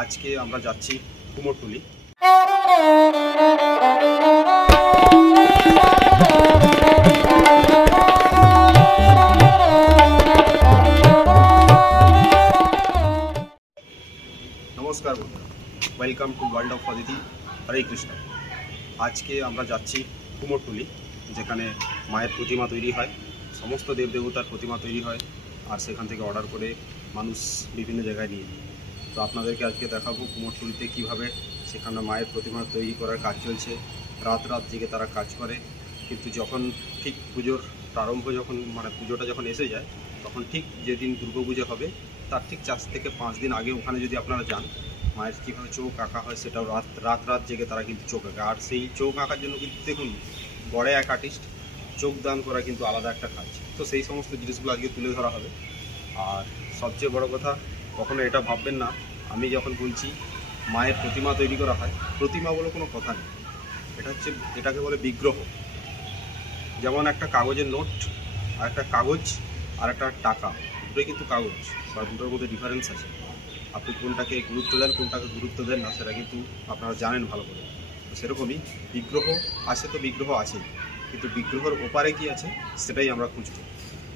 আজকে আমরা যাচ্ছি কুমোরটুলি। নমস্কার বন্ধুরা, welcome to world of Aditi. Hare Krishna. আজকে আমরা যাচ্ছি কুমোরটুলি, যেখানে মায়ের প্রতিমা তৈরি হয়, সমস্ত দেবদেবতার প্রতিমা তৈরি হয়, আর সেখান থেকে অর্ডার করে মানুষ বিভিন্ন জায়গায় নিয়ে যায়। তো আপনাদেরকে আজকে দেখাবো কুমোরটুলিতে কীভাবে সেখানে মায়ের প্রতিমা তৈরি করার কাজ চলছে। রাত রাত জেগে তারা কাজ করে, কিন্তু যখন ঠিক পুজোর প্রারম্ভ পুজোটা যখন এসে যায়, তখন ঠিক যেদিন দুর্গাপুজো হবে তার ঠিক 4 থেকে 5 দিন আগে ওখানে যদি আপনারা যান, মায়ের কীভাবে চোখ আঁকা হয় সেটাও রাত রাত জেগে তারা কিন্তু চোখ আঁকে। আর সেই চোখ আঁকার জন্য কিন্তু দেখুন, বড় এক আর্টিস্ট, চোখ দান করা কিন্তু আলাদা একটা কাজ। তো সেই সমস্ত জিনিসগুলো আজকে তুলে ধরা হবে। আর সবচেয়ে বড় কথা, কখনো এটা ভাববেন না আমি যখন বলছি মায়ের প্রতিমা তৈরি করা হয়, প্রতিমা বলে কোনো কথা নেই। এটাকে বলে বিগ্রহ। যেমন একটা কাগজের নোট আর একটা কাগজ আর একটা টাকা, দুটোই কিন্তু কাগজ, বা দুটোর মধ্যে ডিফারেন্স আছে। আপনি কোনটাকে গুরুত্ব দেন, কোনটাকে গুরুত্ব দেন না, সেটা কিন্তু আপনারা জানেন ভালো করে। তো সেরকমই বিগ্রহ আছে, তো বিগ্রহ আছেই, কিন্তু বিগ্রহের ওপারে কি আছে সেটাই আমরা খুঁজব।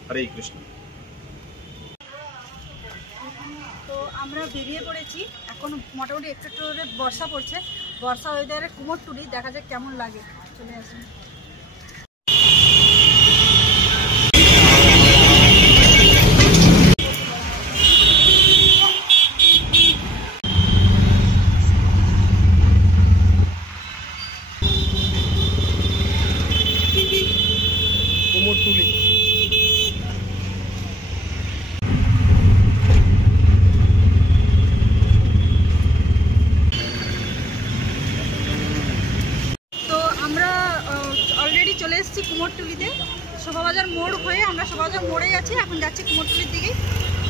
হরে কৃষ্ণ। তো আমরা বেরিয়ে পড়েছি, এখন মোটামুটি একটু একটু করে বর্ষা পড়ছে। বর্ষা ওয়েদারে কুমোরটুলি দেখা যাক কেমন লাগে। চলে আসুন। কুমোরটুলি। তো আমরা অলরেডি চলে এসেছি কুমোরটুলিতে। শোভাবাজার মোড় হয়ে আমরা শোভাবাজার মোড়ে আছি, এখন যাচ্ছি কুমোরটুলির দিকে।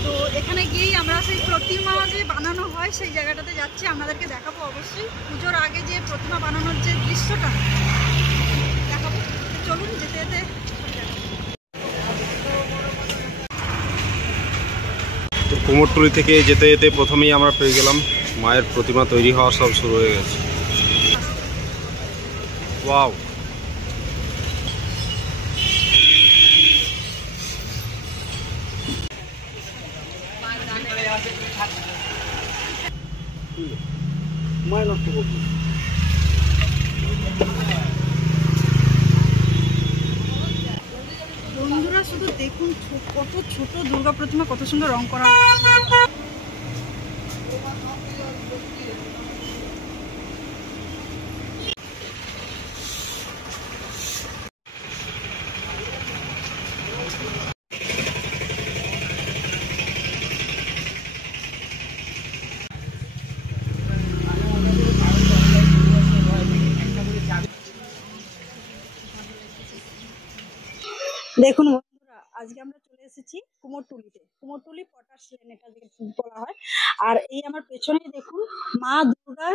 তো এখানে গিয়েই আমরা সেই প্রতিমা যে বানানো হয় সেই জায়গাটাতে যাচ্ছি, আপনাদেরকে দেখাবো অবশ্যই। পুজোর আগে যে প্রতিমা বানানোর যে দৃশ্যটা দেখাবো। চলুন যেতে যেতে। তো কুমোরটুলি থেকে যেতে যেতে প্রথমেই আমরা পেয়ে গেলাম মায়ের প্রতিমা তৈরি হওয়া সব শুরু হয়ে গেছে। ওয়াও! বন্ধুরা শুধু দেখুন কত ছোট দুর্গা প্রতিমা, কত সুন্দর রং করা। দেখুন বন্ধুরা, আজকে আমরা চলে এসেছি কুমোরটুলিতে। কুমোরটুলি পটাশ লেন এটা বলা হয়। আর এই আমার পেছনে দেখুন মা দুর্গা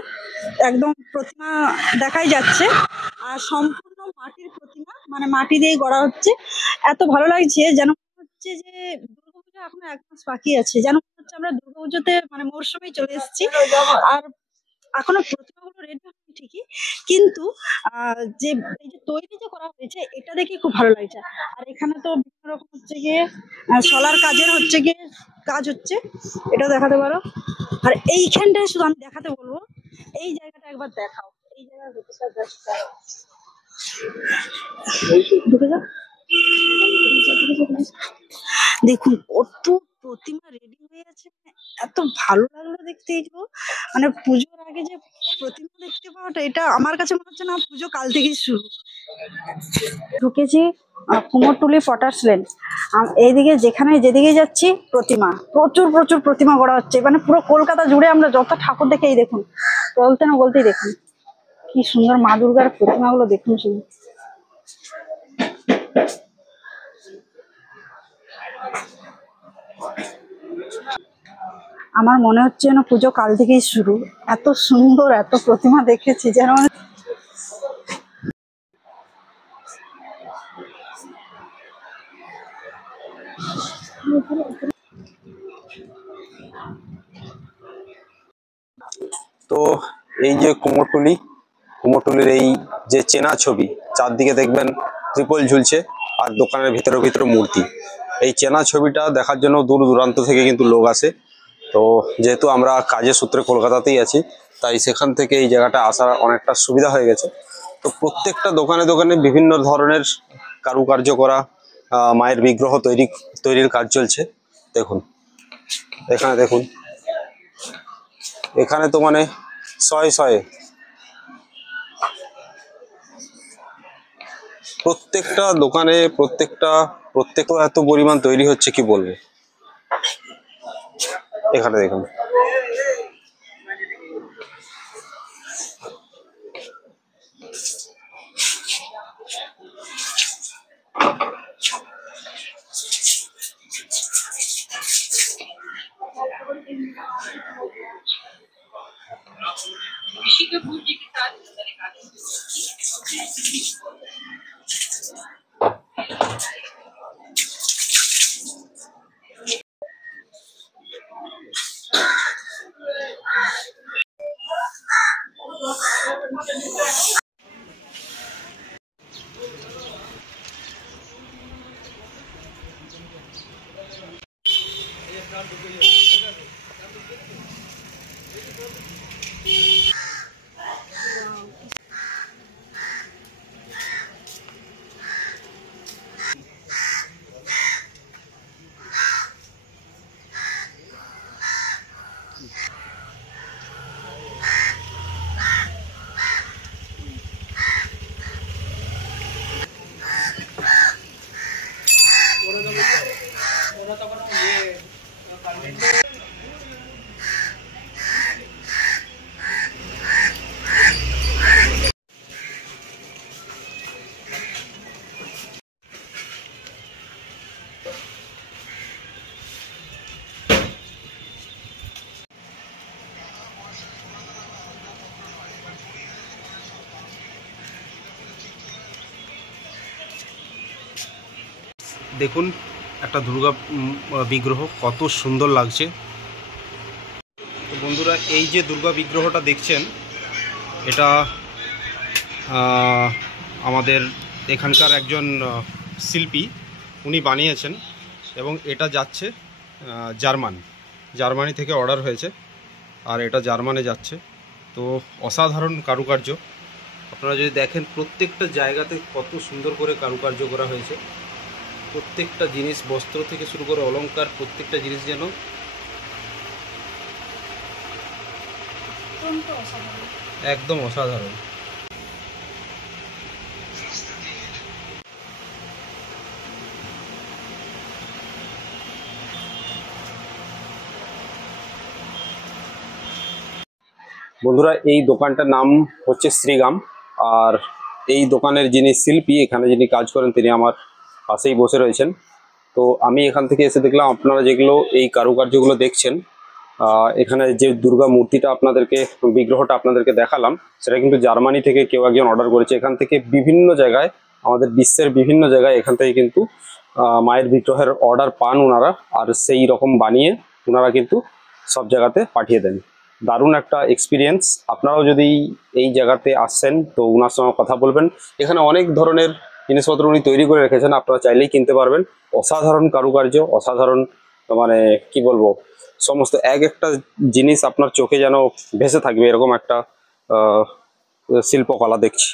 একদম প্রতিমা দেখাই যাচ্ছে। আর সম্পূর্ণ মাটির প্রতিমা, মানে মাটি দিয়ে গড়া হচ্ছে। এত ভালো লাগছে, যেন মনে হচ্ছে যে দুর্গাপুজো এখনো 1 মাস বাকি আছে, যেন মনে হচ্ছে আমরা দুর্গাপুজোতে মরশুমেই চলে এসেছি। আর এখনো প্রতিমাগুলো রেডি হয়নি ঠিকই, কিন্তু যে এই যে তৈরি যে করা হয়েছে এটা দেখে খুব ভালো লাগছে। আর এখানে তো বিভিন্ন রকম হচ্ছে গিয়ে সোলার কাজের কাজ হচ্ছে, এটাও দেখাতে পারো। আর এইখানটায় শুধু আমি দেখাতে বলবো, এই জায়গাটা একবার দেখাও। এই জায়গায় ঢুকে যাও। দেখুন কত প্রতিমা রেডি হয়ে আছে, এত ভালো লাগলো দেখতে। এইগুলো পুজোর আগে যে প্রতিমা দেখতে পাওয়াটা, এটা আমার কাছে মনে হচ্ছে না পুজো কাল থেকেই শুরু। ঢুকেছি কুমোরটুলি পটাশ লেন। এইদিকে যেদিকে যাচ্ছি প্রতিমা, প্রচুর প্রচুর প্রতিমা গড়া হচ্ছে। পুরো কলকাতা জুড়ে আমরা যত ঠাকুর দেখে, এই দেখুন বলতে না বলতেই দেখুন কি সুন্দর মা দুর্গার প্রতিমাগুলো দেখুন শুধু। আমার মনে হচ্ছে যেন পুজো কাল থেকেই শুরু। এত সুন্দর, এত প্রতিমা দেখেছি যেন। তো এই যে কুমোরটুলির এই যে চেনা ছবি, চারদিকে দেখবেন ত্রিপল ঝুলছে আর দোকানের ভিতরে ভিতরে মূর্তি। এই চেনা ছবিটা দেখার জন্য দূর দূরান্ত থেকে কিন্তু লোক আসে। তো যেহেতু আমরা কাজের সূত্রে কলকাতাতেই আছি, তাই সেখান থেকে এই জায়গাটা আসার অনেকটা সুবিধা হয়ে গেছে। তো প্রত্যেকটা দোকানে দোকানে বিভিন্ন ধরনের কারুকার্য করা মায়ের বিগ্রহ তৈরির কাজ চলছে। দেখুন, এখানে দেখুন, এখানে তো মানে শয়ে শয়ে প্রত্যেকটা দোকানে প্রত্যেকটা এত পরিমাণ তৈরি হচ্ছে, কি বলবো। এখানে দেখুন, দেখুন একটা দুর্গা বিগ্রহ কত সুন্দর লাগছে। তো বন্ধুরা, এই যে দুর্গা বিগ্রহটা দেখছেন, এটা আমাদের এখানকার একজন শিল্পী উনি বানিয়েছেন এবং এটা যাচ্ছে জার্মানি থেকে অর্ডার হয়েছে আর এটা জার্মানে যাচ্ছে। তো অসাধারণ কারুকার্য, আপনারা যদি দেখেন প্রত্যেকটা জায়গাতে কত সুন্দর করে কারুকার্য করা হয়েছে। প্রত্যেকটা জিনিস, বস্ত্র থেকে শুরু করে অলংকার, প্রত্যেকটা জিনিস যেন একদম অসাধারণ। বন্ধুরা, এই দোকানটার নাম হচ্ছে শ্রীগাম। আর এই দোকানের যিনি শিল্পী, এখানে যিনি কাজ করেন, তিনি আমার পাশেই বসে রয়েছেন। তো আমি এখান থেকে এসে দেখলাম আপনারা যেগুলো এই কারুকার্যগুলো দেখছেন, এখানে যে দুর্গা মূর্তিটা বিগ্রহটা আপনাদেরকে দেখালাম, সেটা কিন্তু জার্মানি থেকে কেউ একজন অর্ডার করেছে। এখান থেকে বিভিন্ন জায়গায়, আমাদের বিশ্বের বিভিন্ন জায়গায় এখান থেকে কিন্তু মায়ের বিগ্রহের অর্ডার পান ওনারা, আর সেই রকম বানিয়ে ওনারা কিন্তু সব জায়গাতে পাঠিয়ে দেন। দারুণ একটা এক্সপিরিয়েন্স। আপনারাও যদি এই জায়গাতে আসছেন তো ওনার সঙ্গে কথা বলবেন। এখানে অনেক ধরনের জিনিসপত্র উনি তৈরি করে রেখেছেন, আপনারা চাইলেই কিনতে পারবেন। অসাধারণ কারুকার্য, অসাধারণ, মানে কি বলবো, সমস্ত এক একটা জিনিস আপনার চোখে যেন ভেসে থাকবে, এরকম একটা শিল্পকলা দেখছি।